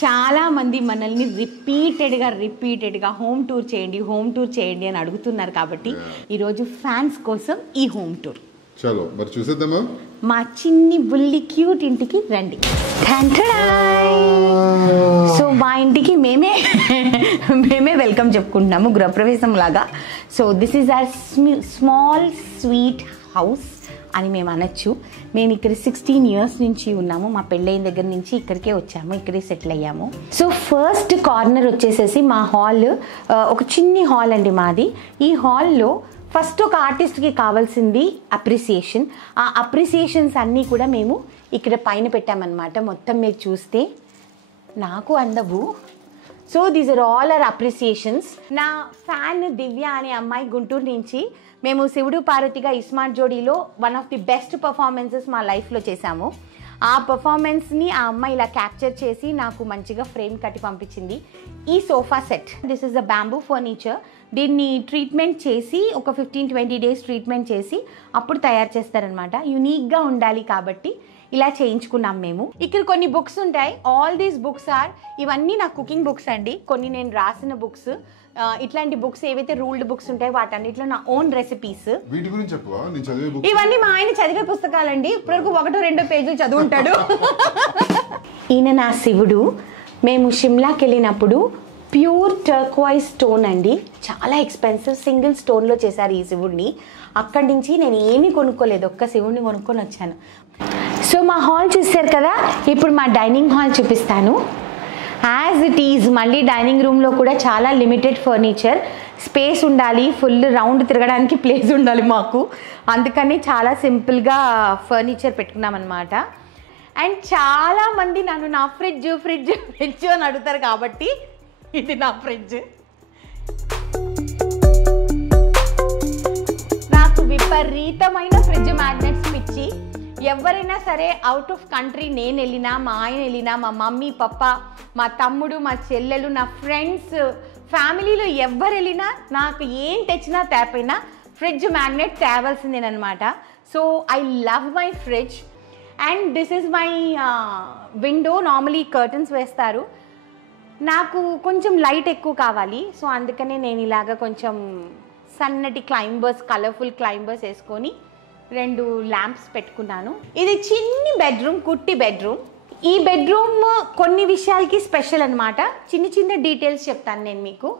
చాలా మంది మనల్ని రిపీటెడ్గా హోమ్ టూర్ చేయండి అని అడుగుతున్నారు కాబట్టి ఈరోజు ఫ్యాన్స్ కోసం ఈ హోమ్ టూర్. చలో మరి చూసేద్దామా? మా చిన్ని బుల్లి క్యూట్ ఇంటికి రండి. సో మా ఇంటికి మేమే వెల్కమ్ చెప్పుకుంటున్నాము గృహప్రవేశం లాగా. So this is hour small sweet house అని మేము అనొచ్చు. మేము ఇక్కడ 16 years నుంచి ఉన్నాము. మా పెళ్ళైన దగ్గర నుంచి ఇక్కడికే వచ్చాము, ఇక్కడే సెటిల్ అయ్యాము. సో ఫస్ట్ కార్నర్ వచ్చేసేసి మా హాల్, ఒక చిన్ని హాల్ అండి మాది. ఈ హాల్లో ఫస్ట్ ఒక ఆర్టిస్ట్కి కావాల్సింది అప్రిసియేషన్. ఆ అప్రిసియేషన్స్ అన్నీ కూడా మేము ఇక్కడ పైన పెట్టామన్నమాట. మొత్తం మీరు చూస్తే నాకు అందవు. So these are all our appreciations. నా ఫ్యాన్ దివ్య అనే అమ్మాయి గుంటూరు నుంచి మేము శివుడు పార్వతిగా ఇస్మార్ట్ జోడీలో one of the best performances మా లైఫ్లో చేశాము. ఆ పర్ఫార్మెన్స్ని ఆ అమ్మాయి ఇలా క్యాప్చర్ చేసి నాకు మంచిగా ఫ్రేమ్ కట్టి పంపించింది. ఈ sofa set, this is a bamboo furniture. దీన్ని ట్రీట్మెంట్ చేసి ఒక 15-20 days ట్రీట్మెంట్ చేసి అప్పుడు తయారు చేస్తారనమాట. యూనిక్గా ఉండాలి కాబట్టి ఇలా చేయించుకున్నాం మేము. ఇక్కడ కొన్ని బుక్స్ ఉంటాయి. ఆల్ దీస్ బుక్స్ ఆర్, ఇవన్నీ నా కుకింగ్ బుక్స్ అండి. కొన్ని నేను రాసిన బుక్స్. ఇట్లాంటి బుక్స్ ఏవైతే రూల్డ్ బుక్స్ ఉంటాయో వాటన్నిటిలో నా ఓన్ రెసిపీస్. ఇవన్నీ మా ఆయన చదివే పుస్తకాలండి. ఇప్పటివరకు 1-2 పేజీలు చదువుంటాడు. ఈయన నా శివుడు. మేము షిమ్లాకి వెళ్ళినప్పుడు ప్యూర్ టర్క్వైజ్ స్టోన్ అండి, చాలా ఎక్స్పెన్సివ్, సింగిల్ స్టోన్లో చేశారు ఈ శివుడిని. అక్కడి నుంచి నేను ఏమీ కొనుక్కోలేదు, ఒక్క శివుడిని కొనుక్కొని వచ్చాను. సో మా హాల్ చూసారు కదా, ఇప్పుడు మా డైనింగ్ హాల్ చూపిస్తాను. యాజ్ ఇట్ ఈజ్ మళ్ళీ డైనింగ్ రూమ్లో కూడా చాలా లిమిటెడ్ ఫర్నిచర్, స్పేస్ ఉండాలి, ఫుల్ రౌండ్ తిరగడానికి ప్లేస్ ఉండాలి మాకు. అందుకని చాలా సింపుల్గా ఫర్నిచర్ పెట్టుకున్నాం అనమాట. అండ్ చాలామంది నన్ను నా ఫ్రిడ్జ్ అని అడుగుతారు కాబట్టి ఇది నా ఫ్రిడ్జ్. నాకు విపరీతమైన ఫ్రిడ్జ్ మ్యాగ్నెట్స్ పిచ్చి. ఎవరైనా సరే అవుట్ ఆఫ్ కంట్రీ నేను వెళ్ళినా, మా ఆయన వెళ్ళినా, మా మమ్మీ పప్ప, మా తమ్ముడు, మా చెల్లెలు, నా ఫ్రెండ్స్, ఫ్యామిలీలో ఎవరు వెళ్ళినా నాకు ఏం తెచ్చినా తేపైనా ఫ్రిడ్జ్ మ్యాగ్నెట్ తేవాల్సిందేనమాట. So I love my fridge. And this is my window. Normally curtains వేస్తారు, నాకు కొంచెం లైట్ ఎక్కువ కావాలి. సో అందుకనే నేను ఇలాగ కొంచెం సన్నటి క్లైంబర్స్, కలర్ఫుల్ క్లైంబర్స్ వేసుకొని 2 ల్యాంప్స్ పెట్టుకున్నాను. ఇది చిన్ని బెడ్రూమ్, కుట్టి బెడ్రూమ్. ఈ బెడ్రూమ్ కొన్ని విషయాలకి స్పెషల్ అనమాట. చిన్న డీటెయిల్స్ చెప్తాను నేను మీకు.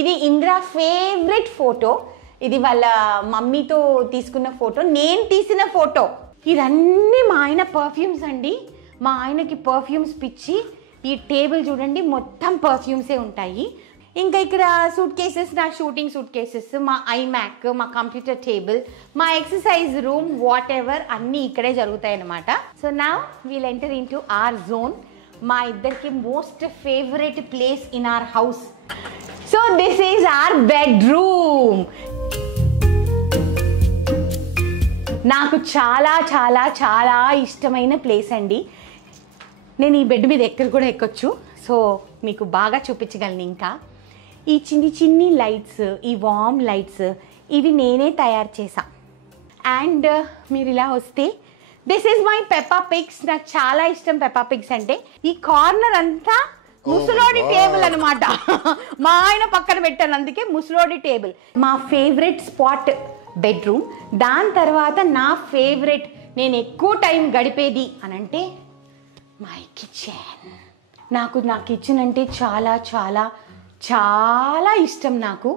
ఇది ఇంద్ర ఫేవరెట్ ఫోటో. ఇది వాళ్ళ మమ్మీతో తీసుకున్న ఫోటో, నేను తీసిన ఫోటో. ఇదన్నీ మా ఆయన పర్ఫ్యూమ్స్ అండి. మా ఆయనకి పర్ఫ్యూమ్స్ పిచ్చి. ఈ టేబుల్ చూడండి, మొత్తం పర్ఫ్యూమ్సే ఉంటాయి. ఇంకా ఇక్కడ సూట్ కేసెస్, నా షూటింగ్ సూట్ కేసెస్, మా ఐమ్యాక్, మా కంప్యూటర్ టేబుల్, మా ఎక్సర్సైజ్ రూమ్, వాట్ ఎవర్ అన్నీ ఇక్కడే జరుగుతాయి అన్నమాట. So now we'll enter into our zone, మా ఇద్దరికి most favourite place in our house. So this is our bedroom. నాకు చాలా చాలా చాలా ఇష్టమైన ప్లేస్ అండి. నేను ఈ బెడ్ మీద ఎక్కడ కూడా ఎక్కొచ్చు. సో మీకు బాగా చూపించగలను. ఇంకా ఈ చిన్ని లైట్స్, ఈ వార్మ్ లైట్స్, ఇవి నేనే తయారు చేశా. అండ్ మీరు ఇలా వస్తే this is my Peppa pigs. నాకు చాలా ఇష్టం పెప్పా పిగ్స్ అంటే. ఈ కార్నర్ అంతా ముసలోడి టేబుల్ అనమాట. మా ఆయన పక్కన పెట్టాను, అందుకే ముసలోడి టేబుల్. మా ఫేవరెట్ స్పాట్ బెడ్రూమ్. దాని తర్వాత నా ఫేవరెట్, నేను ఎక్కువ టైం గడిపేది అని అంటే మై కిచెన్. నాకు నా కిచెన్ అంటే చాలా చాలా చాలా ఇష్టం. నాకు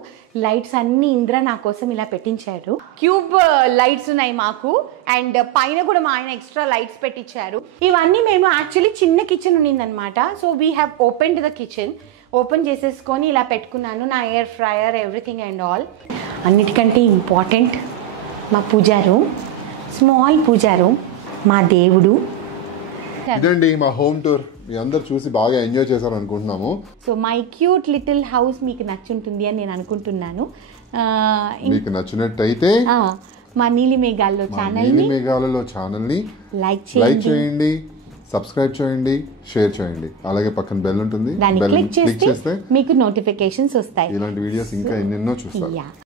లైట్స్ అన్నీ ఇంద్ర నా కోసం ఇలా పెట్టించారు. క్యూబ్ లైట్స్ ఉన్నాయి మాకు. అండ్ పైన కూడా మా ఆయన ఎక్స్ట్రా లైట్స్ పెట్టించారు. ఇవన్నీ మేము యాక్చువల్లీ చిన్న కిచెన్ ఉన్నిందనమాట. So we have opened the kitchen. Open చేసేసుకొని ఇలా పెట్టుకున్నాను. నా air fryer, everything and all. అన్నిటికంటే ఇంపార్టెంట్ మా puja room, small puja room, మా దేవుడు. ఇదండి మా హోమ్ టూర్. మీ అందరు చూసి బాగా ఎంజాయ్ చేశారు అనుకుంటున్నాము. So my cute little house మీకు నచ్చుంటుంది అని నేను అనుకుంటున్నాను. మీకు నచ్చినట్టయితే మా నీలి మేఘాలలో ఛానల్ని లైక్ చేయండి, సబ్స్క్రైబ్ చేయండి, షేర్ చేయండి. అలాగే పక్కన బెల్ ఉంటుంది, దాన్ని క్లిక్ చేస్తే మీకు నోటిఫికేషన్స్ వస్తాయి. ఇలాంటి వీడియోస్ ఇంకా ఎన్నెన్నో చూస్తారు.